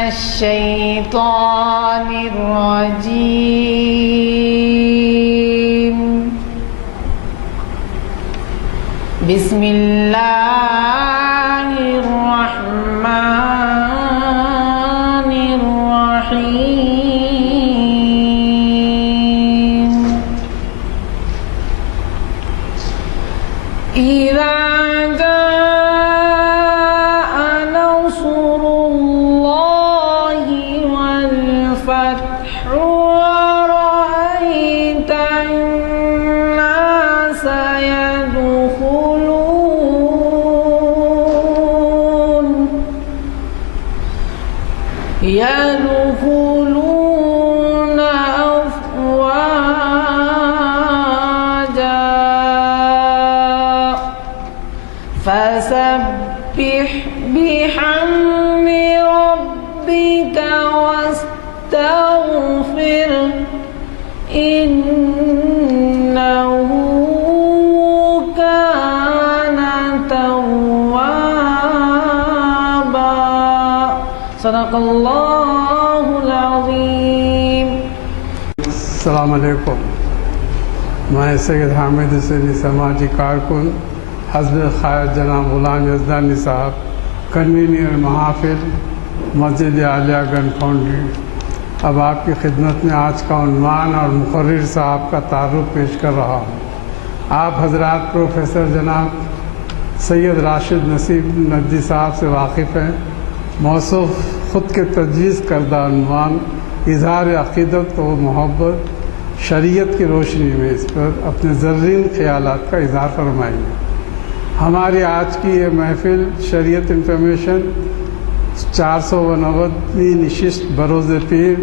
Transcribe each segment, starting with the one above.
الشيطان الرجيم بسم الله الرحمن الرحيم إذا جاء نصر الله والفتح ورأيت الناس يدخلون أفواجا فسبح بحمد ربك واستغفره إنه كان توابا صدق اللہ العظیم۔ السلام علیکم۔ میں سید حامد حسینی سماجی کارکن حزب خیر جناب غلام یزدانی صاحب، کنوینر محافل مسجد عالیہ گنج فاؤنڈری، اب آپ کی خدمت میں آج کا عنوان اور مقرر صاحب کا تعارف پیش کر رہا ہوں۔ آپ حضرات پروفیسر جناب سید راشد نصیب ندوی صاحب سے واقف ہیں۔ موصوف خود کے تجویز کردہ عنوان اظہار عقیدت و محبت شریعت کی روشنی میں اس پر اپنے زرین خیالات کا اظہار فرمائیں گے۔ ہماری آج کی یہ محفل شریعت انفارمیشن 499ویں نشست بروز پیر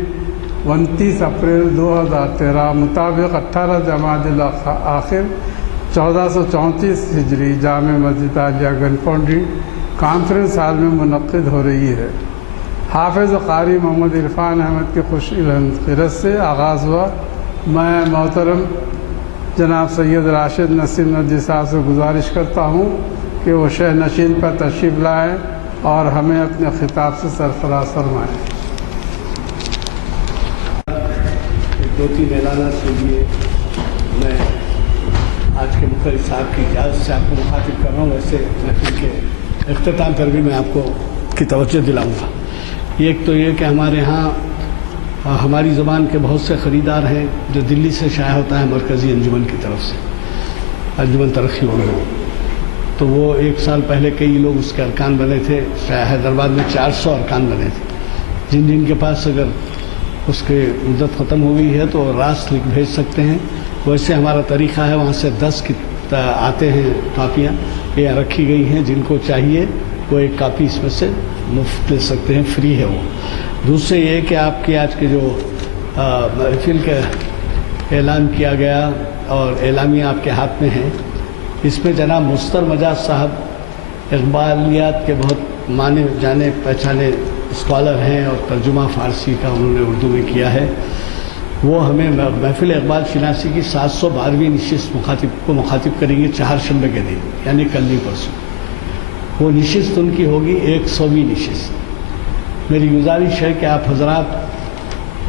29 اپریل 2013 مطابق 18 جمادی الآخر 1434 ہجری جامع مسجد عالیہ گنج فاؤنڈری کانفرنس ہال میں منعقد ہو رہی ہے۔ حافظ و قاری محمد عرفان احمد کی خوش خیرت سے آغاز ہوا۔ میں محترم جناب سید راشد نصیب ندوی صاحب سے گزارش کرتا ہوں کہ وہ شہ نشین پر تشریف لائیں اور ہمیں اپنے خطاب سے سرفراز فرمائیں۔ دو تین اعلانات کے لیے میں آج کے مقرر صاحب کی اجازت سے آپ کو مخاطب کر رہا ہوں۔ ویسے محفل کے اختتام پر بھی میں آپ کو کی توجہ دلاؤں گا۔ ایک تو یہ کہ ہمارے ہاں ہماری زبان کے بہت سے خریدار ہیں جو دلی سے شائع ہوتا ہے مرکزی انجمن کی طرف سے، انجمن ترقی اردو، تو وہ ایک سال پہلے کئی لوگ اس کے ارکان بنے تھے۔ حیدرآباد میں 400 ارکان بنے تھے۔ جن کے پاس اگر اس کی مدت ختم ہو گئی ہے تو راست لکھ بھیج سکتے ہیں۔ ویسے ہمارا طریقہ ہے وہاں سے 10 آتے ہیں کاپیاں یہ رکھی گئی ہیں، جن کو چاہیے وہ ایک کاپی اس میں سے مفت لے سکتے ہیں، فری ہے وہ۔ دوسرے یہ کہ آپ کی آج کے جو محفل کا اعلان کیا گیا اور اعلامیہ آپ کے ہاتھ میں ہیں، اس میں جناب مستر مجاز صاحب اقبالیات کے بہت مانے جانے پہچانے اسکالر ہیں اور ترجمہ فارسی کا انہوں نے اردو میں کیا ہے۔ وہ ہمیں محفل اقبال شناسی کی 712ویں نشست کو مخاطب کریں گے چہارشنبے کے دن، یعنی کل نہیں پرسوں۔ وہ نشست ان کی ہوگی 100ویں نشست۔ میری گزارش ہے کہ آپ حضرات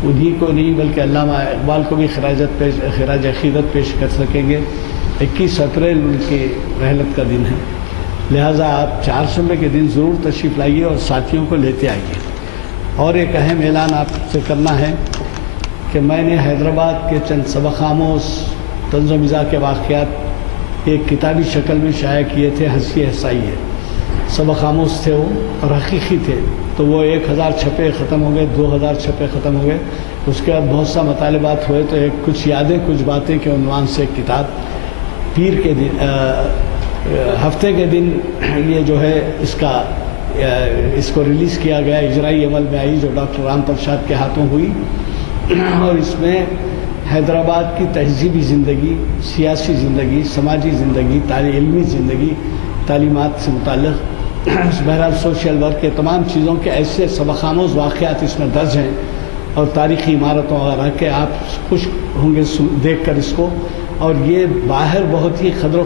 انہی کو نہیں بلکہ علامہ اقبال کو بھی خراج عقیدت پیش کر سکیں گے۔ 21 اپریل ان کی رحلت کا دن ہے، لہٰذا آپ چہارشنبے کے دن ضرور تشریف لائیے اور ساتھیوں کو لیتے آئیے۔ اور ایک اہم اعلان آپ سے کرنا ہے کہ میں نے حیدرآباد کے چند سبق آموز طنز و مزاح کے واقعات ایک کتابی شکل میں شائع کیے تھے۔ ہنسی احسائی ہے، سبق آموز تھے وہ اور حقیقی تھے، تو وہ 1000 چھپے ختم ہو گئے، 2000 چھپے ختم ہو گئے۔ اس کے بعد بہت سا مطالبات ہوئے تو ایک کچھ یادیں کچھ باتیں کے عنوان سے ایک کتاب پیر کے دن ہفتے کے دن یہ جو ہے اس کو ریلیز کیا گیا، اجرائی عمل میں آئی، جو ڈاکٹر رام پرساد کے ہاتھوں ہوئی، اور اس میں حیدرآباد کی تہذیبی زندگی، سیاسی زندگی، سماجی زندگی، علمی زندگی، تعلیمات سے متعلق بہرحال سوشل ورک کے تمام چیزوں کے ایسے سبق آموز واقعات اس میں درج ہیں، اور تاریخی عمارتوں وغیرہ کے آپ خوش ہوں گے دیکھ کر اس کو۔ اور یہ باہر بہت ہی قدر و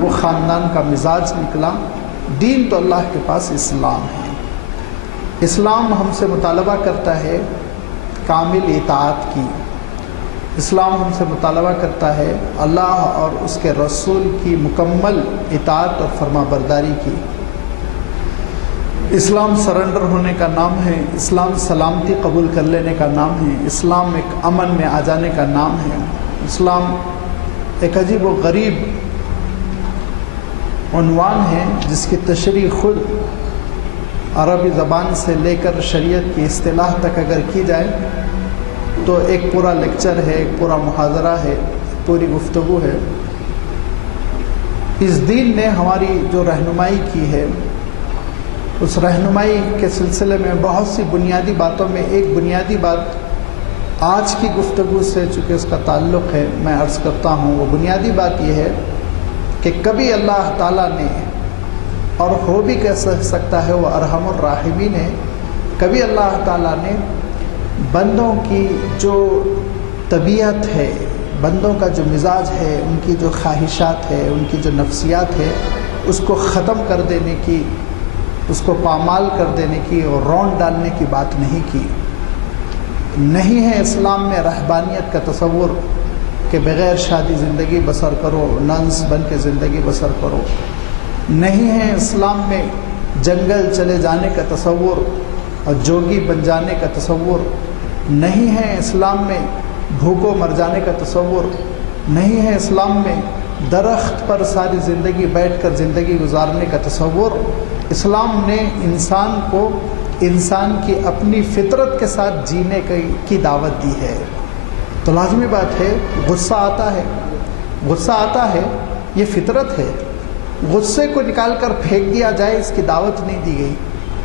وہ خاندان کا مزاج نکلا. دین تو اللہ کے پاس اسلام ہے. اسلام ہم سے مطالبہ کرتا ہے کامل اطاعت کی. اسلام ہم سے مطالبہ کرتا ہے اللہ اور اس کے رسول کی مکمل اطاعت اور فرما برداری کی. اسلام سرنڈر ہونے کا نام ہے. اسلام سلامتی قبول کر لینے کا نام ہے. اسلام ایک امن میں آ جانے کا نام ہے. اسلام ایک عجیب و غریب عنوان ہے جس کی تشریح خود عربی زبان سے لے کر شریعت کی اصطلاح تک اگر کی جائے تو ایک پورا لیکچر ہے، ایک پورا محاضرہ ہے، پوری گفتگو ہے. اس دین نے ہماری جو رہنمائی کی ہے اس رہنمائی کے سلسلے میں بہت سی بنیادی باتوں میں ایک بنیادی بات آج کی گفتگو سے چونکہ اس کا تعلق ہے میں عرض کرتا ہوں. وہ بنیادی بات یہ ہے کہ کبھی اللہ تعالیٰ نے، اور ہو بھی کہہ سکتا ہے وہ ارحم الراحمین ہے، کبھی اللہ تعالیٰ نے بندوں کی جو طبیعت ہے، بندوں کا جو مزاج ہے، ان کی جو خواہشات ہے، ان کی جو نفسیات ہے، اس کو ختم کر دینے کی، اس کو پامال کر دینے کی اور رون ڈالنے کی بات نہیں کی. نہیں ہے اسلام میں رہبانیت کا تصور کہ بغیر شادی زندگی بسر کرو، ننس بن کے زندگی بسر کرو. نہیں ہے اسلام میں جنگل چلے جانے کا تصور اور جوگی بن جانے کا تصور. نہیں ہے اسلام میں بھوکوں مر جانے کا تصور. نہیں ہے اسلام میں درخت پر ساری زندگی بیٹھ کر زندگی گزارنے کا تصور. اسلام نے انسان کو انسان کی اپنی فطرت کے ساتھ جینے کی دعوت دی ہے. تو لازمی بات ہے غصہ آتا ہے، غصہ آتا ہے، یہ فطرت ہے. غصے کو نکال کر پھینک دیا جائے اس کی دعوت نہیں دی گئی.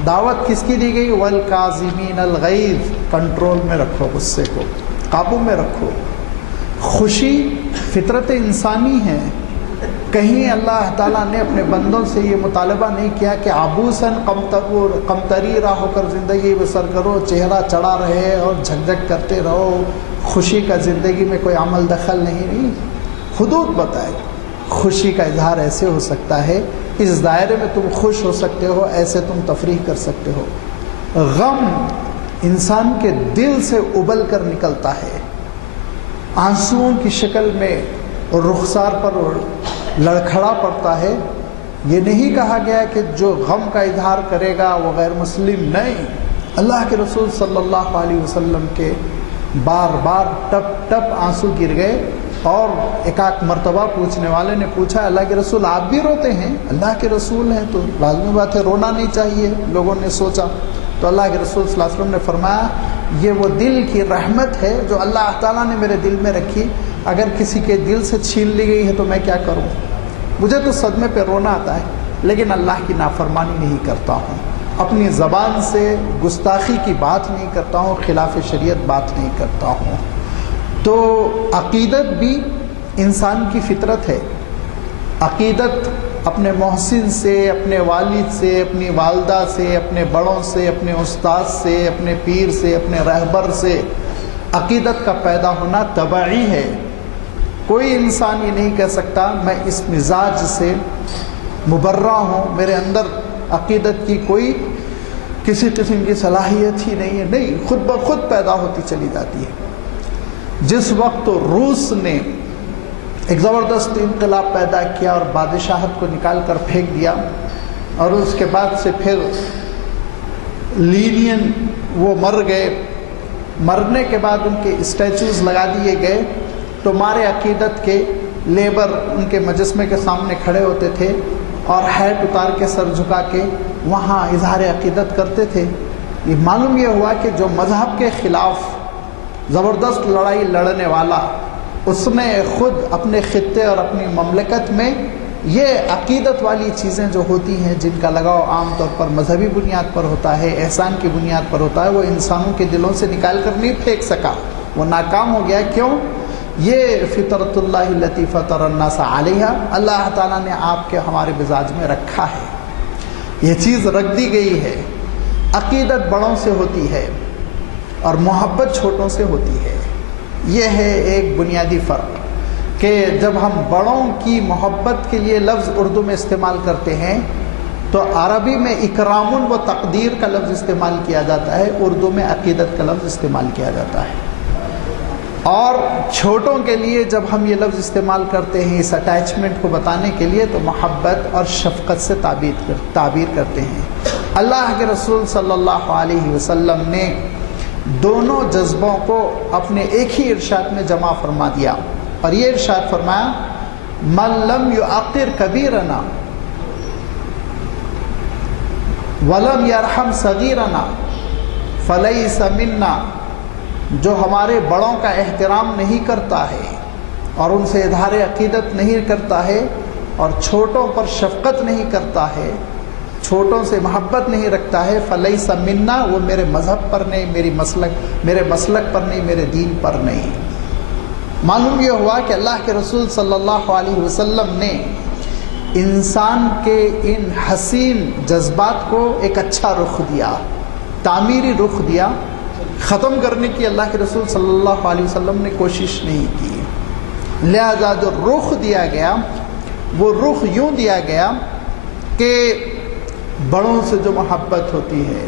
دعوت کس کی دی گئی؟ والکاظمین الغیظ، کنٹرول میں رکھو، غصے کو قابو میں رکھو. خوشی فطرت انسانی ہے. کہیں اللہ تعالیٰ نے اپنے بندوں سے یہ مطالبہ نہیں کیا کہ عبوساً قمطری راہ ہو کر زندگی بسر کرو، چہرہ چڑھا رہے اور جھکجھک کرتے رہو، خوشی کا زندگی میں کوئی عمل دخل نہیں. حدود بتائے خوشی کا اظہار ایسے ہو سکتا ہے، اس دائرے میں تم خوش ہو سکتے ہو، ایسے تم تفریح کر سکتے ہو. غم انسان کے دل سے ابل کر نکلتا ہے، آنسوؤں کی شکل میں اور رخسار پر لڑکھڑا پڑتا ہے. یہ نہیں کہا گیا کہ جو غم کا اظہار کرے گا وہ غیر مسلم. نہیں، اللہ کے رسول صلی اللہ علیہ وسلم کے بار بار ٹپ ٹپ آنسو گر گئے اور ایک مرتبہ پوچھنے والے نے پوچھا اللہ کے رسول آپ بھی روتے ہیں؟ اللہ کے رسول ہیں تو لازمی بات ہے رونا نہیں چاہیے. لوگوں نے سوچا تو اللہ کے رسول صلی اللہ علیہ وسلم نے فرمایا یہ وہ دل کی رحمت ہے جو اللہ تعالیٰ نے میرے دل میں رکھی. اگر کسی کے دل سے چھین لی گئی ہے تو میں کیا کروں؟ مجھے تو صدمے پہ رونا آتا ہے لیکن اللہ کی نافرمانی نہیں کرتا ہوں، اپنی زبان سے گستاخی کی بات نہیں کرتا ہوں، خلاف شریعت بات نہیں کرتا ہوں. تو عقیدت بھی انسان کی فطرت ہے. عقیدت اپنے محسن سے، اپنے والد سے، اپنی والدہ سے، اپنے بڑوں سے، اپنے استاد سے، اپنے پیر سے، اپنے رہبر سے عقیدت کا پیدا ہونا طبعی ہے. کوئی انسان یہ نہیں کہہ سکتا میں اس مزاج سے مبرہ ہوں، میرے اندر عقیدت کی کوئی کسی قسم کی صلاحیت ہی نہیں ہے. نہیں، خود بخود پیدا ہوتی چلی جاتی ہے. جس وقت روس نے ایک زبردست انقلاب پیدا کیا اور بادشاہت کو نکال کر پھینک دیا اور اس کے بعد سے پھر لینین وہ مر گئے، مرنے کے بعد ان کے اسٹیچوز لگا دیے گئے تو مارے عقیدت کے لیبر ان کے مجسمے کے سامنے کھڑے ہوتے تھے اور ہیٹ اتار کے سر جھکا کے وہاں اظہار عقیدت کرتے تھے. یہ معلوم یہ ہوا کہ جو مذہب کے خلاف زبردست لڑائی لڑنے والا اس نے خود اپنے خطے اور اپنی مملکت میں یہ عقیدت والی چیزیں جو ہوتی ہیں جن کا لگاؤ عام طور پر مذہبی بنیاد پر ہوتا ہے، احسان کی بنیاد پر ہوتا ہے، وہ انسانوں کے دلوں سے نکال کر نہیں پھینک سکا. وہ ناکام ہو گیا. کیوں؟ یہ فطرت اللہ التی فطر الناس علیہا، اللہ تعالیٰ نے آپ کے ہمارے مزاج میں رکھا ہے، یہ چیز رکھ دی گئی ہے. عقیدت بڑوں سے ہوتی ہے اور محبت چھوٹوں سے ہوتی ہے. یہ ہے ایک بنیادی فرق کہ کہ جب ہم بڑوں کی محبت کے لیے لفظ اردو میں استعمال کرتے ہیں تو عربی میں اکرام و تقدیر کا لفظ استعمال کیا جاتا ہے، اردو میں عقیدت کا لفظ استعمال کیا جاتا ہے. اور چھوٹوں کے لیے جب ہم یہ لفظ استعمال کرتے ہیں اس اٹیچمنٹ کو بتانے کے لیے تو محبت اور شفقت سے تعبیر کرتے ہیں. اللہ کے رسول صلی اللہ علیہ وسلم نے دونوں جذبوں کو اپنے ایک ہی ارشاد میں جمع فرما دیا اور یہ ارشاد فرمایا من لم یعقر کبیرنا ولم یرحم صغیرنا فلیس منا. جو ہمارے بڑوں کا احترام نہیں کرتا ہے اور ان سے اظہار عقیدت نہیں کرتا ہے اور چھوٹوں پر شفقت نہیں کرتا ہے، چھوٹوں سے محبت نہیں رکھتا ہے، فلیس منا، وہ میرے مذہب پر نہیں، میرے مسلک پر نہیں، میرے دین پر نہیں. معلوم یہ ہوا کہ اللہ کے رسول صلی اللہ علیہ وسلم نے انسان کے ان حسین جذبات کو ایک اچھا رخ دیا، تعمیری رخ دیا. ختم کرنے کی اللہ کے رسول صلی اللہ علیہ وسلم نے کوشش نہیں کی. لہذا جو رخ دیا گیا وہ رخ یوں دیا گیا کہ بڑوں سے جو محبت ہوتی ہے،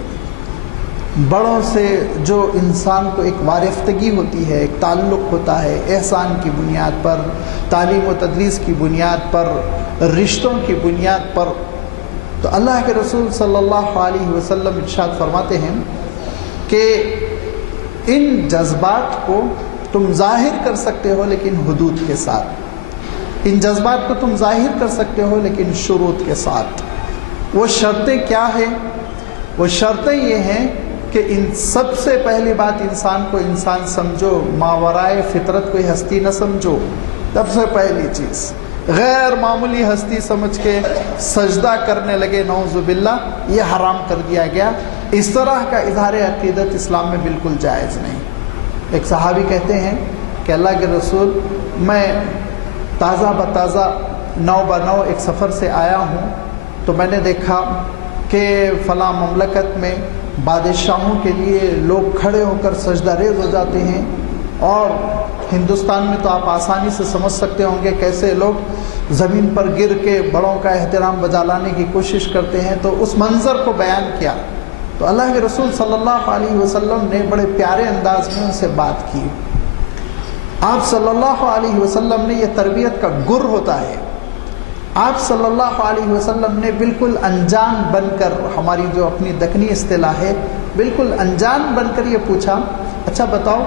بڑوں سے جو انسان کو ایک وارفتگی ہوتی ہے، ایک تعلق ہوتا ہے احسان کی بنیاد پر، تعلیم و تدریس کی بنیاد پر، رشتوں کی بنیاد پر، تو اللہ کے رسول صلی اللہ علیہ وسلم ارشاد فرماتے ہیں کہ ان جذبات کو تم ظاہر کر سکتے ہو لیکن حدود کے ساتھ. ان جذبات کو تم ظاہر کر سکتے ہو لیکن شروط کے ساتھ. وہ شرطیں کیا ہیں؟ وہ شرطیں یہ ہیں کہ ان سب سے پہلی بات انسان کو انسان سمجھو، ماورائے فطرت کوئی ہستی نہ سمجھو. سب سے پہلی چیز غیر معمولی ہستی سمجھ کے سجدہ کرنے لگے، نعوذ باللہ، یہ حرام کر دیا گیا. اس طرح کا اظہار عقیدت اسلام میں بالکل جائز نہیں. ایک صحابی کہتے ہیں کہ اللہ کے رسول، میں تازہ بتازہ 9 بہ 9 ایک سفر سے آیا ہوں تو میں نے دیکھا کہ فلاں مملکت میں بادشاہوں کے لیے لوگ کھڑے ہو کر سجدہ ریز ہو جاتے ہیں، اور ہندوستان میں تو آپ آسانی سے سمجھ سکتے ہوں گے کیسے لوگ زمین پر گر کے بڑوں کا احترام بجا لانے کی کوشش کرتے ہیں. تو اس منظر کو بیان کیا تو اللہ کے رسول صلی اللہ علیہ وسلم نے بڑے پیارے انداز میں ان سے بات کی. آپ صلی اللہ علیہ وسلم نے، یہ تربیت کا گر ہوتا ہے، آپ صلی اللہ علیہ وسلم نے بالکل انجان بن کر، ہماری جو اپنی دکنی اصطلاح ہے، بالکل انجان بن کر یہ پوچھا، اچھا بتاؤ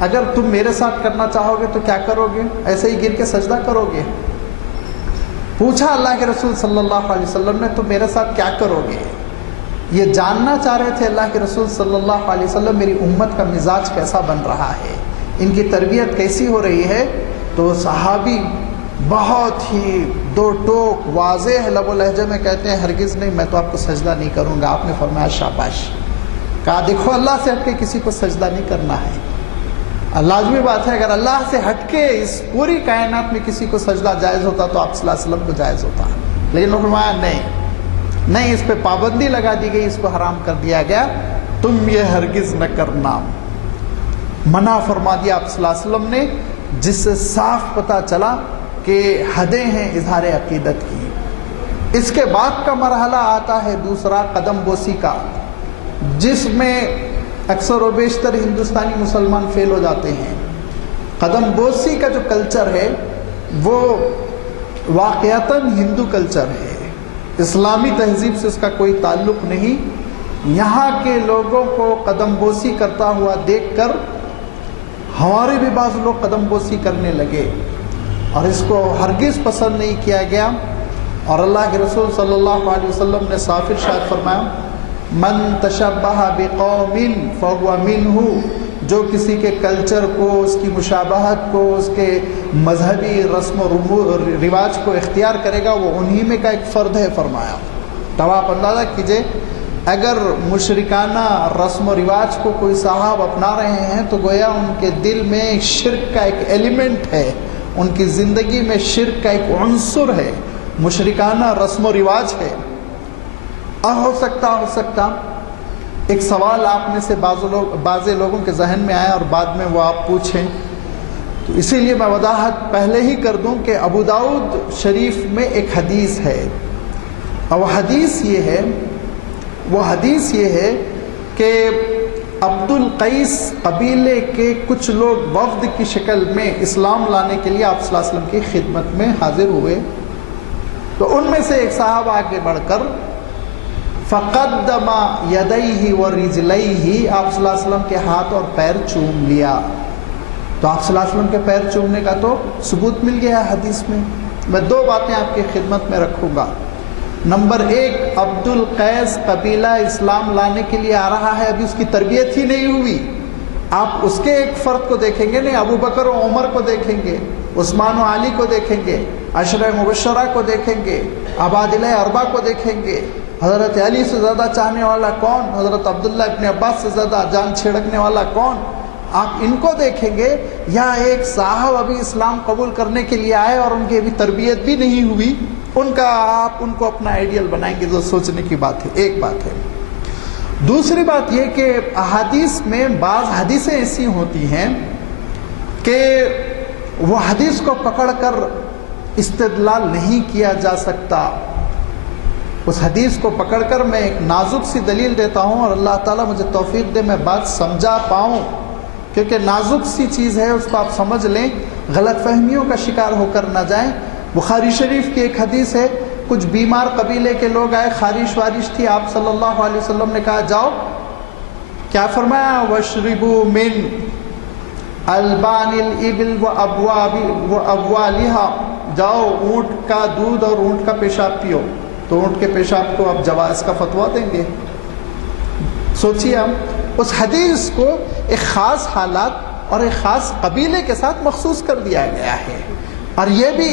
اگر تم میرے ساتھ کرنا چاہو گے تو کیا کرو گے؟ ایسے ہی گر کے سجدہ کرو گے؟ پوچھا اللہ کے رسول صلی اللہ علیہ وسلم نے، تم میرے ساتھ کیا کرو گے؟ یہ جاننا چاہ رہے تھے اللہ کے رسول صلی اللہ علیہ وسلم میری امت کا مزاج کیسا بن رہا ہے، ان کی تربیت کیسی ہو رہی ہے. تو صحابی بہت ہی دو ٹوک واضح لب و لہجے میں کہتے ہیں ہرگز نہیں، میں تو آپ کو سجدہ نہیں کروں گا. آپ نے فرمایا شاباش. کہا دیکھو اللہ سے ہٹ کے کسی کو سجدہ نہیں کرنا ہے. لازمی بات ہے اگر اللہ سے ہٹ کے اس پوری کائنات میں کسی کو سجدہ جائز ہوتا تو آپ صلی اللہ علیہ وسلم کو جائز ہوتا، لیکن فرمایا نہیں، اس پہ پابندی لگا دی گئی، اس کو حرام کر دیا گیا، تم یہ ہرگز نہ کرنا. منع فرما دیا آپ صلی اللہ علیہ وسلم نے، جس سے صاف پتہ چلا کہ حدیں ہیں اظہار عقیدت کی. اس کے بعد کا مرحلہ آتا ہے دوسرا، قدم بوسی کا، جس میں اکثر و بیشتر ہندوستانی مسلمان فیل ہو جاتے ہیں. قدم بوسی کا جو کلچر ہے وہ واقعتاً ہندو کلچر ہے، اسلامی تہذیب سے اس کا کوئی تعلق نہیں. یہاں کے لوگوں کو قدم بوسی کرتا ہوا دیکھ کر ہمارے بھی بعض لوگ قدم بوسی کرنے لگے، اور اس کو ہرگز پسند نہیں کیا گیا. اور اللہ کے رسول صلی اللہ علیہ وسلم نے صاف ارشاد فرمایا من تشبہ بقوم فہو منہ، جو کسی کے کلچر کو، اس کی مشابہت کو، اس کے مذہبی رسم و رواج کو اختیار کرے گا وہ انہی میں کا ایک فرد ہے. فرمایا تو آپ اندازہ کیجئے اگر مشرکانہ رسم و رواج کو کوئی صاحب اپنا رہے ہیں تو گویا ان کے دل میں شرک کا ایک ایلیمنٹ ہے، ان کی زندگی میں شرک کا ایک عنصر ہے، مشرکانہ رسم و رواج ہے. اور ہو سکتا ایک سوال آپ میں سے بعض لوگوں کے ذہن میں آیا اور بعد میں وہ آپ پوچھیں تو اسی لیے میں وضاحت پہلے ہی کر دوں کہ ابو داؤد شریف میں ایک حدیث ہے، اور وہ حدیث یہ ہے کہ عبد القیس قبیلے کے کچھ لوگ وفد کی شکل میں اسلام لانے کے لیے آپ صلی اللہ علیہ وسلم کی خدمت میں حاضر ہوئے، تو ان میں سے ایک صاحب آگے بڑھ کر فقدم یدیہ ورجلیہ، آپ صلی اللہ علیہ وسلم کے ہاتھ اور پیر چوم لیا۔ تو آپ صلی اللہ علیہ وسلم کے پیر چومنے کا تو ثبوت مل گیا حدیث میں۔ میں دو باتیں آپ کی خدمت میں رکھوں گا۔ نمبر ایک، عبد القیس قبیلہ اسلام لانے کے لیے آ رہا ہے، ابھی اس کی تربیت ہی نہیں ہوئی۔ آپ اس کے ایک فرد کو دیکھیں گے نہیں، ابو بکر و عمر کو دیکھیں گے، عثمان و علی کو دیکھیں گے، عشرہ مبشرہ کو دیکھیں گے، عبادلہ اربع کو دیکھیں گے۔ حضرت علی سے زیادہ چاہنے والا کون؟ حضرت عبداللہ ابن عباس سے زیادہ جان چھڑکنے والا کون؟ آپ ان کو دیکھیں گے، یا ایک صاحب ابھی اسلام قبول کرنے کے لیے آئے اور ان کی ابھی تربیت بھی نہیں ہوئی، ان کا آپ ان کو اپنا آئیڈیل بنائیں گے، جو سوچنے کی بات ہے۔ ایک بات ہے۔ دوسری بات یہ کہ احادیث میں بعض حدیثیں ایسی ہوتی ہیں کہ وہ حدیث کو پکڑ کر استدلال نہیں کیا جا سکتا۔ اس حدیث کو پکڑ کر میں ایک نازک سی دلیل دیتا ہوں، اور اللہ تعالیٰ مجھے توفیق دے میں بات سمجھا پاؤں، کیونکہ نازک سی چیز ہے، اس کو آپ سمجھ لیں، غلط فہمیوں کا شکار ہو کر نہ جائیں۔ بخاری شریف کی ایک حدیث ہے، کچھ بیمار قبیلے کے لوگ آئے، خارش وارش تھی، آپ صلی اللہ علیہ وسلم نے کہا جاؤ، کیا فرمایا؟ وَاشْرِبُوا مِنْ أَلْبَانِ الْإِبِلِ وَأَبْوَالِهَا، جاؤ اونٹ کا دودھ اور اونٹ کا پیشاب پیو۔ تو اونٹ کے پیشاب کو آپ جواز کا فتویٰ دیں گے؟ سوچیے، ہم اس حدیث کو ایک خاص حالات اور ایک خاص قبیلے کے ساتھ مخصوص کر دیا گیا ہے، اور یہ بھی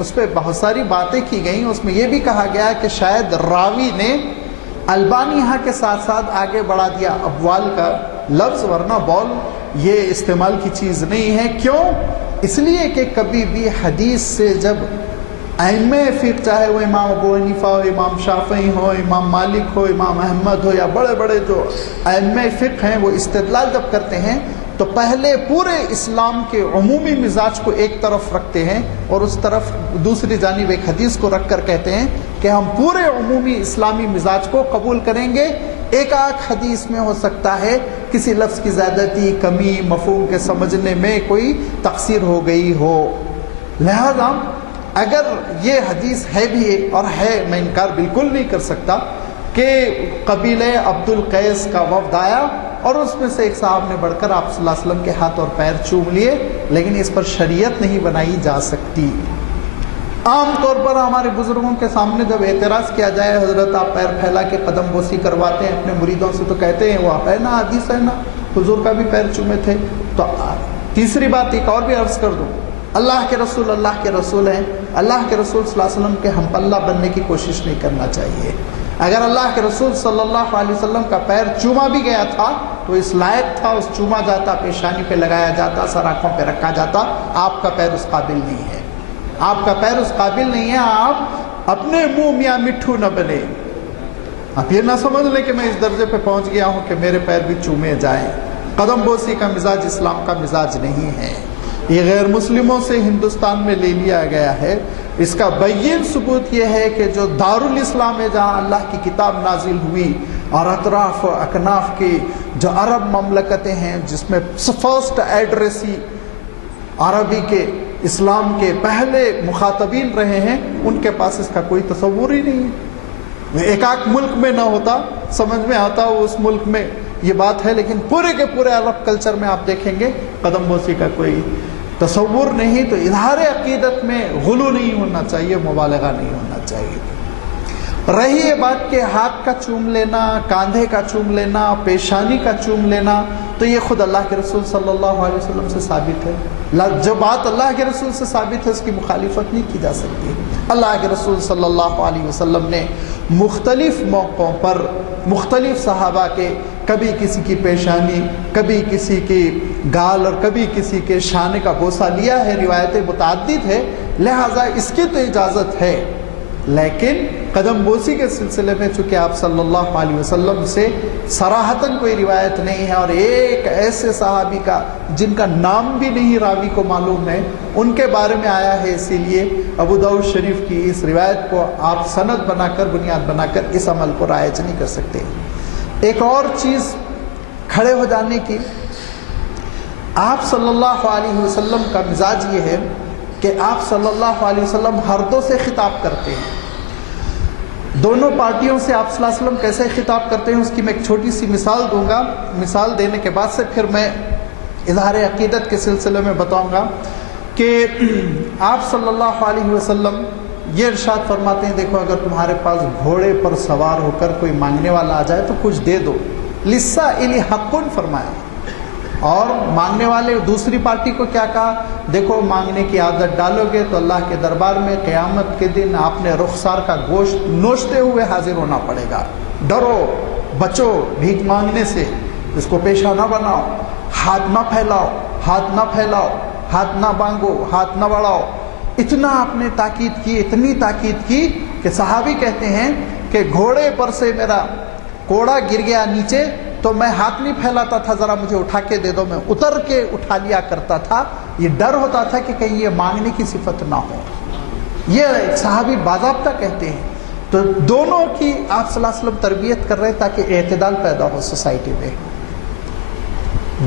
اس پہ بہت ساری باتیں کی گئیں۔ اس میں یہ بھی کہا گیا کہ شاید راوی نے البانیہ کے ساتھ ساتھ آگے بڑھا دیا ابوال کا لفظ، ورنہ بول یہ استعمال کی چیز نہیں ہے۔ کیوں؟ اس لیے کہ کبھی بھی حدیث سے جب ائمہ فقہ، چاہے وہ امام ابو حنیفہ ہو، امام شافعی ہو، امام مالک ہو، امام احمد ہو، یا بڑے بڑے جو ائمہ فقہ ہیں، وہ استدلال جب کرتے ہیں تو پہلے پورے اسلام کے عمومی مزاج کو ایک طرف رکھتے ہیں، اور اس طرف دوسری جانب ایک حدیث کو رکھ کر کہتے ہیں کہ ہم پورے عمومی اسلامی مزاج کو قبول کریں گے۔ ایک آدھ حدیث میں ہو سکتا ہے کسی لفظ کی زیادتی، کمی، مفہوم کے سمجھنے میں کوئی تقصیر ہو گئی ہو، لہذا اگر یہ حدیث ہے بھی، اور ہے، میں انکار بالکل نہیں کر سکتا کہ قبیلہ عبد القیس کا وفد آیا اور اس میں سے ایک صاحب نے بڑھ کر آپ صلی اللہ علیہ وسلم کے ہاتھ اور پیر چوم لیے، لیکن اس پر شریعت نہیں بنائی جا سکتی۔ عام طور پر ہمارے بزرگوں کے سامنے جب اعتراض کیا جائے، حضرت آپ پیر پھیلا کے قدم بوسی کرواتے ہیں اپنے مریدوں سے، تو کہتے ہیں وہ ہے نا حدیث ہے نا، حضور کا بھی پیر چومے تھے۔ تو تیسری بات ایک اور بھی عرض کر دوں، اللہ کے رسول ہیں، اللہ کے رسول صلی اللہ علیہ وسلم کے ہم پلہ بننے کی کوشش نہیں کرنا چاہیے۔ اگر اللہ کے رسول صلی اللہ علیہ وسلم کا پیر چوما بھی گیا تھا تو اس لائق تھا، اس چوما جاتا، پیشانی پہ لگایا جاتا، سر آنکھوں پہ رکھا جاتا۔ آپ کا پیر اس قابل نہیں ہے، آپ کا پیر اس قابل نہیں ہے۔ آپ اپنے منہ میاں مٹھو نہ بنے، آپ یہ نہ سمجھ لیں کہ میں اس درجے پہ پہنچ گیا ہوں کہ میرے پیر بھی چومے جائیں۔ قدم بوسی کا مزاج اسلام کا مزاج نہیں ہے، یہ غیر مسلموں سے ہندوستان میں لے لیا گیا ہے۔ اس کا بین ثبوت یہ ہے کہ جو دارالاسلام ہے، جہاں اللہ کی کتاب نازل ہوئی، اور اطراف و اکناف کی جو عرب مملکتیں ہیں، جس میں فرسٹ ایڈریسی عربی کے اسلام کے پہلے مخاطبین رہے ہیں، ان کے پاس اس کا کوئی تصور ہی نہیں ہے۔ ایک آک ملک میں نہ ہوتا، سمجھ میں آتا وہ اس ملک میں یہ بات ہے، لیکن پورے کے پورے عرب کلچر میں آپ دیکھیں گے قدم بوسی کا کوئی تصور نہیں۔ تو اظہار عقیدت میں غلو نہیں ہونا چاہیے، مبالغہ نہیں ہونا چاہیے۔ رہی یہ بات کہ ہاتھ کا چوم لینا، کاندھے کا چوم لینا، پیشانی کا چوم لینا، تو یہ خود اللہ کے رسول صلی اللہ علیہ وسلم سے ثابت ہے۔ جو بات اللہ کے رسول سے ثابت ہے اس کی مخالفت نہیں کی جا سکتی۔ اللہ کے رسول صلی اللہ علیہ وسلم نے مختلف موقعوں پر مختلف صحابہ کے، کبھی کسی کی پیشانی، کبھی کسی کی گال، اور کبھی کسی کے شانے کا بوسہ لیا ہے۔ روایتیں متعدد ہے، لہٰذا اس کی تو اجازت ہے، لیکن قدم بوسی کے سلسلے میں چونکہ آپ صلی اللہ علیہ وسلم سے صراحتاً کوئی روایت نہیں ہے، اور ایک ایسے صحابی کا جن کا نام بھی نہیں راوی کو معلوم ہے ان کے بارے میں آیا ہے، اسی لیے ابو داؤد شریف کی اس روایت کو آپ سند بنا کر، بنیاد بنا کر اس عمل کو رائج نہیں کر سکتے۔ ایک اور چیز کھڑے ہو جانے کی، آپ صلی اللہ علیہ وسلم کا مزاج یہ ہے کہ آپ صلی اللہ علیہ وسلم ہردوں سے خطاب کرتے ہیں۔ دونوں پارٹیوں سے آپ صلی اللہ علیہ وسلم کیسے خطاب کرتے ہیں اس کی میں ایک چھوٹی سی مثال دوں گا۔ مثال دینے کے بعد سے پھر میں اظہار عقیدت کے سلسلے میں بتاؤں گا کہ آپ صلی اللہ علیہ وسلم یہ ارشاد فرماتے ہیں، دیکھو اگر تمہارے پاس گھوڑے پر سوار ہو کر کوئی مانگنے والا آ جائے تو کچھ دے دو، للسائل حق فرمایا۔ اور مانگنے والے دوسری پارٹی کو کیا کہا؟ دیکھو مانگنے کی عادت ڈالو گے تو اللہ کے دربار میں قیامت کے دن آپ نے رخسار کا گوشت نوچتے ہوئے حاضر ہونا پڑے گا۔ ڈرو، بچو بھیک مانگنے سے، اس کو پیشہ نہ بناؤ، ہاتھ نہ پھیلاؤ، ہاتھ نہ پھیلاؤ، ہاتھ نہ مانگو، ہاتھ نہ بڑھاؤ۔ اتنا آپ نے تاکید کی، اتنی تاکید کی کہ صحابی کہتے ہیں کہ گھوڑے پر سے میرا کوڑا گر گیا نیچے تو میں ہاتھ نہیں پھیلاتا تھا، ذرا مجھے اٹھا کے دے دو، میں اتر کے اٹھا لیا کرتا تھا۔ یہ ڈر ہوتا تھا کہ کہیں یہ مانگنے کی صفت نہ ہو۔ یہ صحابی باضابطہ کہتے ہیں۔ تو دونوں کی آپ صلی اللہ علیہ وسلم تربیت کر رہے تاکہ اعتدال پیدا ہو سوسائٹی میں۔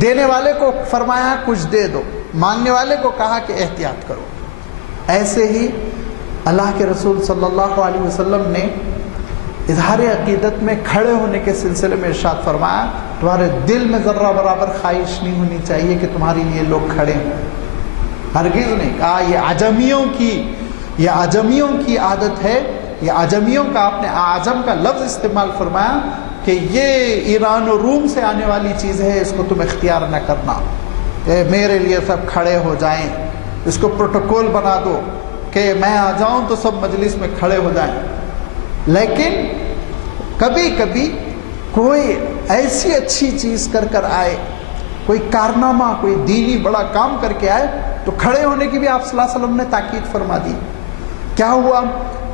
دینے والے کو فرمایا کچھ دے دو، مانگنے والے کو کہا کہ احتیاط کرو۔ ایسے ہی اللہ کے رسول صلی اللہ علیہ وسلم نے اظہار عقیدت میں کھڑے ہونے کے سلسلے میں ارشاد فرمایا، تمہارے دل میں ذرہ برابر خواہش نہیں ہونی چاہیے کہ تمہارے لیے لوگ کھڑے ہوں۔ ہرگز نہیں کہا یہ عجمیوں کی عادت ہے، یہ عجمیوں کا، آپ نے اعجم کا لفظ استعمال فرمایا کہ یہ ایران و روم سے آنے والی چیز ہے، اس کو تم اختیار نہ کرنا کہ میرے لیے سب کھڑے ہو جائیں، اس کو پروٹوکول بنا دو کہ میں آ جاؤں تو سب مجلس میں کھڑے ہو جائیں۔ لیکن کبھی کبھی کوئی ایسی اچھی چیز کر کر آئے، کوئی کارنامہ، کوئی دینی بڑا کام کر کے آئے تو کھڑے ہونے کی بھی آپ صلی اللہ علیہ وسلم نے تاکید فرما دی۔ کیا ہوا؟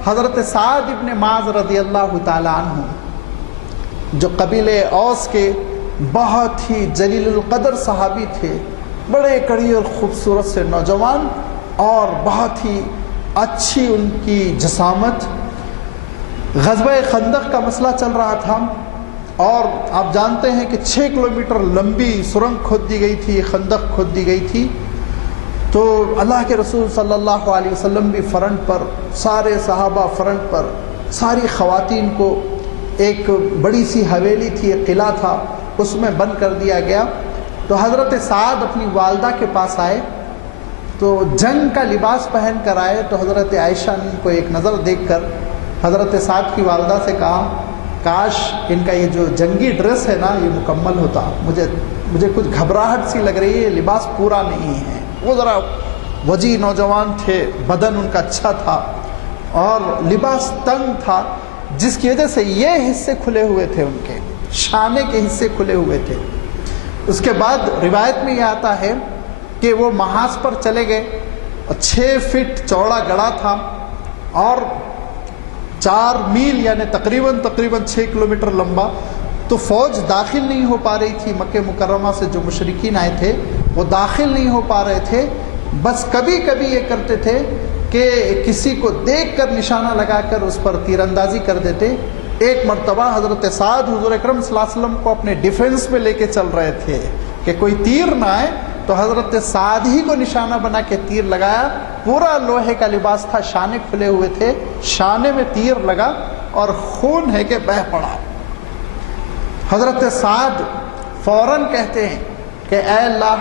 حضرت سعد ابن معاذ رضی اللہ تعالیٰ عنہ جو قبیلے اوس کے بہت ہی جلیل القدر صحابی تھے، بڑے کڑی اور خوبصورت سے نوجوان اور بہت ہی اچھی ان کی جسامت۔ غزوہ خندق کا مسئلہ چل رہا تھا اور آپ جانتے ہیں کہ 6 کلومیٹر لمبی سرنگ کھود دی گئی تھی، خندق کھود دی گئی تھی۔ تو اللہ کے رسول صلی اللہ علیہ وسلم بھی فرنٹ پر، سارے صحابہ فرنٹ پر، ساری خواتین کو ایک بڑی سی حویلی تھی، ایک قلعہ تھا، اس میں بند کر دیا گیا۔ تو حضرت سعد اپنی والدہ کے پاس آئے تو جنگ کا لباس پہن کر آئے، تو حضرت عائشہ نے ان کو ایک نظر دیکھ کر حضرت سعد کی والدہ سے کہا کاش ان کا یہ جو جنگی ڈریس ہے نا یہ مکمل ہوتا، مجھے کچھ گھبراہٹ سی لگ رہی ہے، یہ لباس پورا نہیں ہے۔ وہ ذرا وجی نوجوان تھے، بدن ان کا اچھا تھا اور لباس تنگ تھا، جس کی وجہ سے یہ حصے کھلے ہوئے تھے، ان کے شانے کے حصے کھلے ہوئے تھے۔ اس کے بعد روایت میں یہ آتا ہے کہ وہ محاذ پر چلے گئے، 6 فٹ چوڑا گڑھا تھا اور 4 میل یعنی تقریباً 6 کلومیٹر لمبا۔ تو فوج داخل نہیں ہو پا رہی تھی، مکہ مکرمہ سے جو مشرکین آئے تھے وہ داخل نہیں ہو پا رہے تھے۔ بس کبھی کبھی یہ کرتے تھے کہ کسی کو دیکھ کر نشانہ لگا کر اس پر تیر اندازی کر دیتے۔ ایک مرتبہ حضرت سعد حضور اکرم صلی اللہ علیہ وسلم کو اپنے ڈیفنس میں لے کے چل رہے تھے کہ کوئی تیر نہ آئے، تو حضرت سعد ہی کو نشانہ بنا کے تیر لگایا۔ پورا لوہے کا لباس تھا، شانے کھلے ہوئے تھے، شانے میں تیر لگا اور خون ہے کہ بہہ پڑا۔ حضرت سعد فوراً کہتے ہیں کہ اے اللہ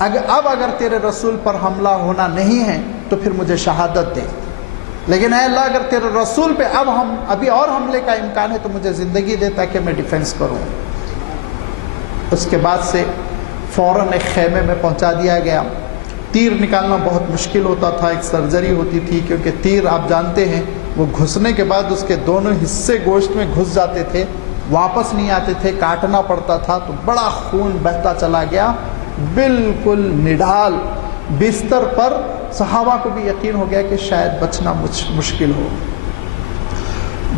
اب اگر تیرے رسول پر حملہ ہونا نہیں ہے تو پھر مجھے شہادت دے، لیکن اے اللہ اگر تیرے رسول پہ ابھی اور حملے کا امکان ہے تو مجھے زندگی دے تاکہ میں ڈیفنس کروں۔ اس کے بعد سے فوراً ایک خیمے میں پہنچا دیا گیا۔ تیر نکالنا بہت مشکل ہوتا تھا، ایک سرجری ہوتی تھی، کیونکہ تیر آپ جانتے ہیں وہ گھسنے کے بعد اس کے دونوں حصے گوشت میں گھس جاتے تھے، واپس نہیں آتے تھے، کاٹنا پڑتا تھا، تو بڑا خون بہتا چلا گیا، بالکل نڈھال بستر پر۔ صحابہ کو بھی یقین ہو گیا کہ شاید بچنا مشکل ہو۔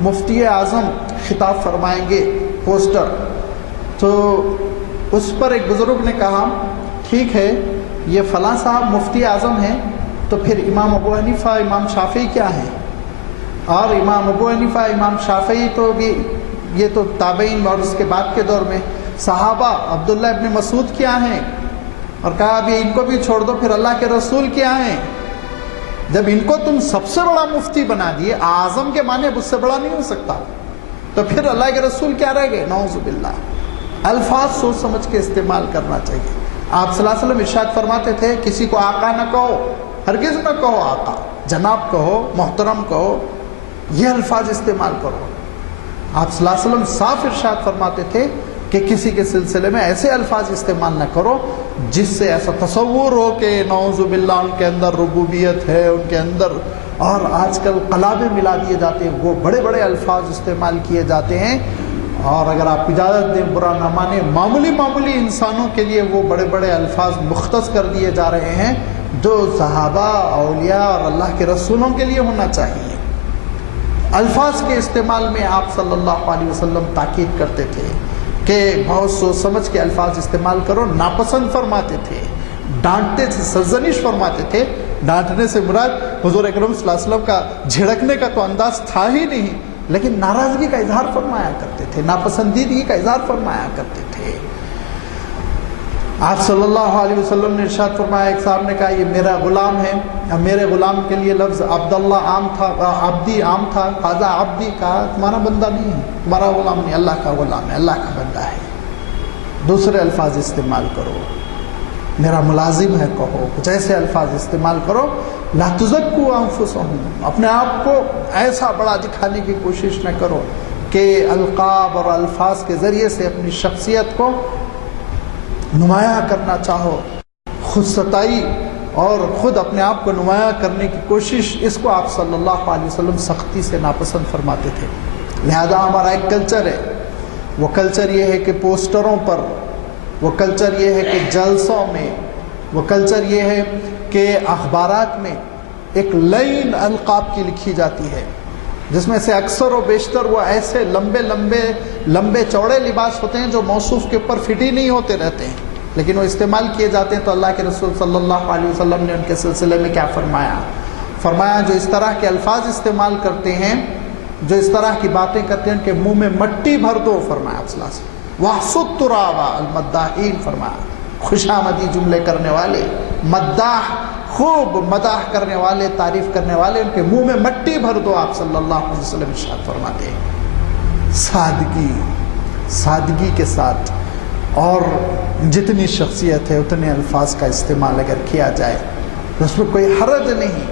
مفتی اعظم خطاب فرمائیں گے پوسٹر، تو اس پر ایک بزرگ نے کہا ٹھیک ہے یہ فلاں صاحب مفتی اعظم ہیں، تو پھر امام ابو حنیفہ امام شافعی کیا ہیں؟ اور امام ابو حنیفہ امام شافعی تو بھی یہ تو تابعین اور اس کے بعد کے دور میں صحابہ عبداللہ ابن مسعود کیا ہیں؟ اور کہا ابھی ان کو بھی چھوڑ دو، پھر اللہ کے رسول کیا ہیں؟ جب ان کو تم سب سے بڑا مفتی بنا دیے، اعظم کے معنی اس سے بڑا نہیں ہو سکتا، تو پھر اللہ کے رسول کیا رہ گئے؟ نعوذ باللہ۔ الفاظ سوچ سمجھ کے استعمال کرنا چاہیے۔ آپ صلی اللہ علیہ وسلم ارشاد فرماتے تھے کسی کو آقا نہ کہو، ہرگز نہ کہو آقا، جناب کہو، محترم کہو، یہ الفاظ استعمال کرو۔ آپ صلی اللہ علیہ وسلم صاف ارشاد فرماتے تھے کہ کسی کے سلسلے میں ایسے الفاظ استعمال نہ کرو جس سے ایسا تصور ہو کہ نعوذ باللہ ان کے اندر ربوبیت ہے، ان کے اندر، اور آج کل قلابے ملا دیے جاتے ہیں، وہ بڑے بڑے الفاظ استعمال کیے جاتے ہیں، اور اگر آپ اجازت دیں برا نہ مانیں، معمولی انسانوں کے لیے وہ بڑے بڑے الفاظ مختص کر دیے جا رہے ہیں جو صحابہ، اولیاء اور اللہ کے رسولوں کے لیے ہونا چاہیے۔ الفاظ کے استعمال میں آپ صلی اللہ علیہ وسلم تاکید کرتے تھے کہ بہت سوچ سمجھ کے الفاظ استعمال کرو، ناپسند فرماتے تھے، ڈانٹتے تھے، سرزنش فرماتے تھے۔ ڈانٹنے سے مراد حضور اکرم صلی اللہ علیہ وسلم کا جھڑکنے کا تو انداز تھا ہی نہیں، لیکن ناراضگی کا اظہار فرمایا کرتے تھے، ناپسندیدگی کا اظہار فرمایا کرتے تھے۔ آپ صلی اللہ علیہ وسلم نے ارشاد فرمایا، ایک صاحب نے کہا یہ میرا غلام ہے، اب میرے غلام کے لیے لفظ عبداللہ عام تھا، عبدی عام تھا، خواجہ عبدی، کہا تمہارا بندہ نہیں ہے، تمہارا غلام نہیں، اللہ کا غلام ہے، اللہ کا بندہ ہے۔ دوسرے الفاظ استعمال کرو، میرا ملازم ہے کہو، کچھ ایسے الفاظ استعمال کرو۔ لا تزکوا انفسکم، اپنے آپ کو ایسا بڑا دکھانے کی کوشش نہ کرو کہ القاب اور الفاظ کے ذریعے سے اپنی شخصیت کو نمایاں کرنا چاہو، خود ستائی اور خود اپنے آپ کو نمایاں کرنے کی کوشش، اس کو آپ صلی اللہ علیہ وسلم سختی سے ناپسند فرماتے تھے۔ لہذا ہمارا ایک کلچر ہے، وہ کلچر یہ ہے کہ پوسٹروں پر، وہ کلچر یہ ہے کہ جلسوں میں، وہ کلچر یہ ہے کہ اخبارات میں ایک لائن القاب کی لکھی جاتی ہے، جس میں سے اکثر و بیشتر وہ ایسے لمبے چوڑے لباس ہوتے ہیں جو موصوف کے اوپر فٹ ہی نہیں ہوتے رہتے ہیں، لیکن وہ استعمال کیے جاتے ہیں۔ تو اللہ کے رسول صلی اللہ علیہ وسلم نے ان کے سلسلے میں کیا فرمایا؟ فرمایا جو اس طرح کے الفاظ استعمال کرتے ہیں، جو اس طرح کی باتیں کرتے ہیں، ان کے منہ میں مٹی بھر دو، فرمایا آپ صلی اللہ علیہ وسلم۔ وَحْسُ التُّرَابَ الْمَدَّاحِينَ، فرمایا خوشامدی جملے کرنے والے، مداح، خوب مداح کرنے والے، تعریف کرنے والے، ان کے منہ میں مٹی بھر دو، آپ صلی اللہ علیہ وسلم ارشاد فرماتے ہیں۔ سادگی کے ساتھ اور جتنی شخصیت ہے اتنے الفاظ کا استعمال اگر کیا جائے تو اس میں کوئی حرج نہیں،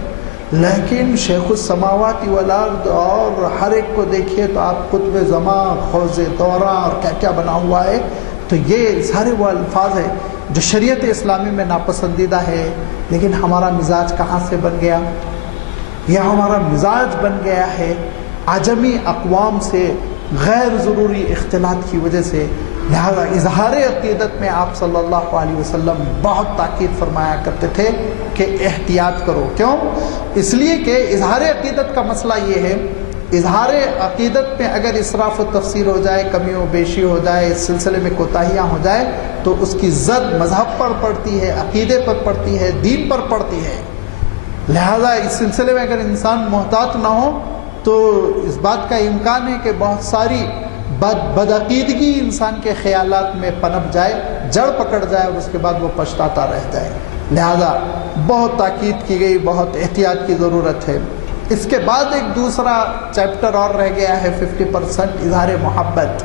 لیکن شیخ السماوات والارض اور ہر ایک کو دیکھیے تو آپ قطب زمان، خوض دوراں اور کیا کیا بنا ہوا ہے، تو یہ سارے وہ الفاظ ہیں جو شریعت اسلامی میں ناپسندیدہ ہے، لیکن ہمارا مزاج کہاں سے بن گیا؟ یہ ہمارا مزاج بن گیا ہے عجمی اقوام سے غیر ضروری اختلاط کی وجہ سے۔ لہذا اظہار عقیدت میں آپ صلی اللہ علیہ وسلم بہت تاکید فرمایا کرتے تھے کہ احتیاط کرو۔ کیوں؟ اس لیے کہ اظہار عقیدت کا مسئلہ یہ ہے، اظہار عقیدت میں اگر اسراف و تفسیر ہو جائے، کمی و بیشی ہو جائے، اس سلسلے میں کوتاہیاں ہو جائے تو اس کی زد مذہب پر پڑتی ہے، عقیدے پر پڑتی ہے، دین پر پڑتی ہے۔ لہذا اس سلسلے میں اگر انسان محتاط نہ ہو تو اس بات کا امکان ہے کہ بہت ساری بدعقیدگی انسان کے خیالات میں پنپ جائے، جڑ پکڑ جائے اور اس کے بعد وہ پچھتاتا رہ جائے۔ لہذا بہت تاکید کی گئی، بہت احتیاط کی ضرورت ہے۔ اس کے بعد ایک دوسرا چیپٹر اور رہ گیا ہے 50% اظہار محبت،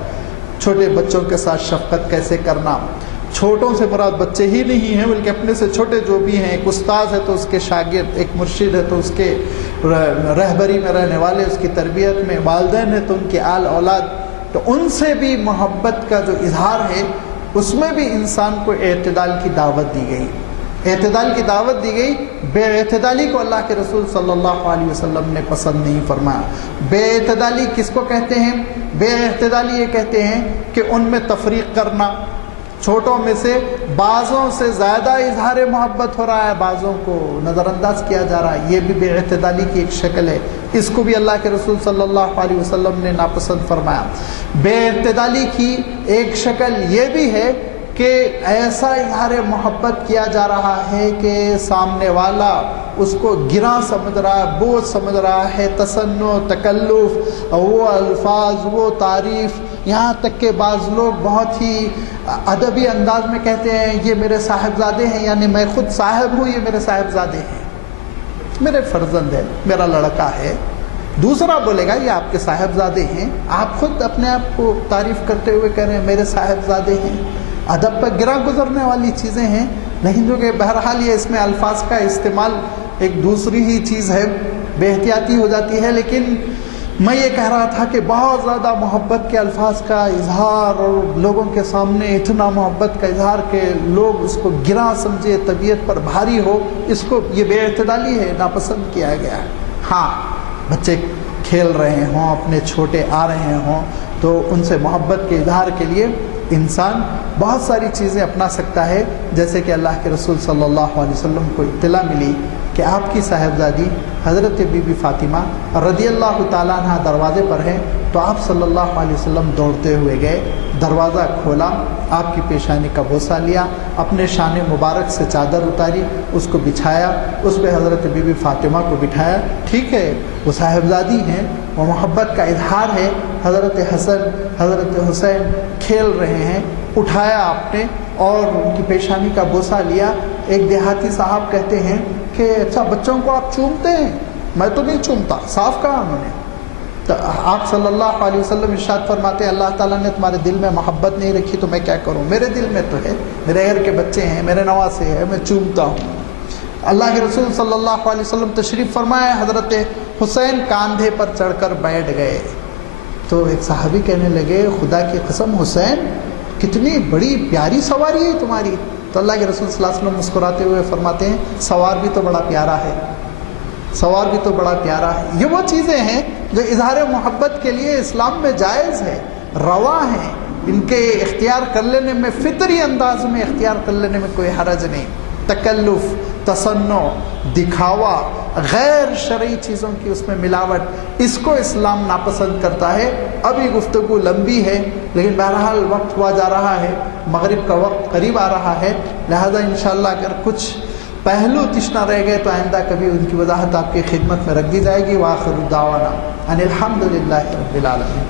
چھوٹے بچوں کے ساتھ شفقت کیسے کرنا۔ چھوٹوں سے مراد بچے ہی نہیں ہیں بلکہ اپنے سے چھوٹے جو بھی ہیں، ایک استاذ ہے تو اس کے شاگرد، ایک مرشد ہے تو اس کے رہبری میں رہنے والے، اس کی تربیت میں والدین ہے تو ان کے آل اولاد، تو ان سے بھی محبت کا جو اظہار ہے اس میں بھی انسان کو اعتدال کی دعوت دی گئی، اعتدال کی دعوت دی گئی۔ بے اعتدالی کو اللہ کے رسول صلی اللہ علیہ وسلم نے پسند نہیں فرمایا۔ بے اعتدالی کس کو کہتے ہیں؟ بے اعتدالی یہ کہتے ہیں کہ ان میں تفریق کرنا، چھوٹوں میں سے بعضوں سے زیادہ اظہار محبت ہو رہا ہے، بعضوں کو نظر انداز کیا جا رہا ہے، یہ بھی بے اعتدالی کی ایک شکل ہے۔ اس کو بھی اللہ کے رسول صلی اللہ علیہ وسلم نے ناپسند فرمایا۔ بے اعتدالی کی ایک شکل یہ بھی ہے کہ ایسا اظہار محبت کیا جا رہا ہے کہ سامنے والا اس کو گراں سمجھ رہا ہے، بوجھ سمجھ رہا ہے، تصنع، تکلف، وہ الفاظ، وہ تعریف، یہاں تک کہ بعض لوگ بہت ہی ادبی انداز میں کہتے ہیں یہ میرے صاحبزادے ہیں، یعنی میں خود صاحب ہوں، یہ میرے صاحبزادے ہیں، میرے فرزند ہے، میرا لڑکا ہے۔ دوسرا بولے گا یہ آپ کے صاحبزادے ہیں، آپ خود اپنے آپ کو تعریف کرتے ہوئے کہہ رہے ہیں میرے صاحبزادے ہیں۔ ادب پر گرا گزرنے والی چیزیں ہیں، لیکن جو کہ بہرحال یہ اس میں الفاظ کا استعمال ایک دوسری ہی چیز ہے، بے احتیاطی ہو جاتی ہے۔ لیکن میں یہ کہہ رہا تھا کہ بہت زیادہ محبت کے الفاظ کا اظہار اور لوگوں کے سامنے اتنا محبت کا اظہار کہ لوگ اس کو گراں سمجھے، طبیعت پر بھاری ہو، اس کو یہ بے اعتدالی ہے، ناپسند کیا گیا ہے۔ ہاں بچے کھیل رہے ہوں، اپنے چھوٹے آ رہے ہوں تو ان سے محبت کے اظہار کے لیے انسان بہت ساری چیزیں اپنا سکتا ہے، جیسے کہ اللہ کے رسول صلی اللہ علیہ وسلم کو اطلاع ملی کہ آپ کی صاحبزادی حضرت بی بی فاطمہ رضی اللہ تعالیٰ عنہ دروازے پر ہیں، تو آپ صلی اللہ علیہ وسلم دوڑتے ہوئے گئے، دروازہ کھولا، آپ کی پیشانی کا بوسہ لیا، اپنے شان مبارک سے چادر اتاری، اس کو بچھایا، اس پہ حضرت بی بی فاطمہ کو بٹھایا۔ ٹھیک ہے وہ صاحبزادی ہیں، وہ محبت کا اظہار ہے، حضرت حسن حضرت حسین کھیل رہے ہیں، اٹھایا آپ نے اور ان کی پیشانی کا بوسہ لیا۔ ایک دیہاتی صاحب کہتے ہیں کہ اچھا بچوں کو آپ چومتے ہیں؟ میں تو نہیں چومتا، صاف کہا انہوں نے۔ تو آپ صلی اللہ علیہ وسلم ارشاد فرماتے ہیں اللہ تعالیٰ نے تمہارے دل میں محبت نہیں رکھی تو میں کیا کروں، میرے دل میں تو ہے، میرے گھر کے بچے ہیں، میرے نواسے ہیں، میں چومتا ہوں۔ اللہ کے رسول صلی اللہ علیہ وسلم تشریف فرمائے، حضرت حسین کاندھے پر چڑھ کر بیٹھ گئے تو ایک صحابی کہنے لگے خدا کی قسم حسین کتنی بڑی پیاری سواری ہے تمہاری۔ تو اللہ کے رسول صلی اللہ علیہ وسلم مسکراتے ہوئے فرماتے ہیں سوار بھی تو بڑا پیارا ہے، سوار بھی تو بڑا پیارا ہے۔ یہ وہ چیزیں ہیں جو اظہار محبت کے لیے اسلام میں جائز ہے، روا ہیں، ان کے اختیار کر لینے میں، فطری انداز میں اختیار کر لینے میں کوئی حرج نہیں۔ تکلف، تصنع، دکھاوا، غیر شرعی چیزوں کی اس میں ملاوٹ، اس کو اسلام ناپسند کرتا ہے۔ ابھی گفتگو لمبی ہے لیکن بہرحال وقت ہوا جا رہا ہے، مغرب کا وقت قریب آ رہا ہے، لہذا انشاءاللہ اگر کچھ پہلو تشنا رہ گئے تو آئندہ کبھی ان کی وضاحت آپ کی خدمت میں رکھ دی جائے گی۔ وآخر دعوانا ان الحمد للہ رب العالمین۔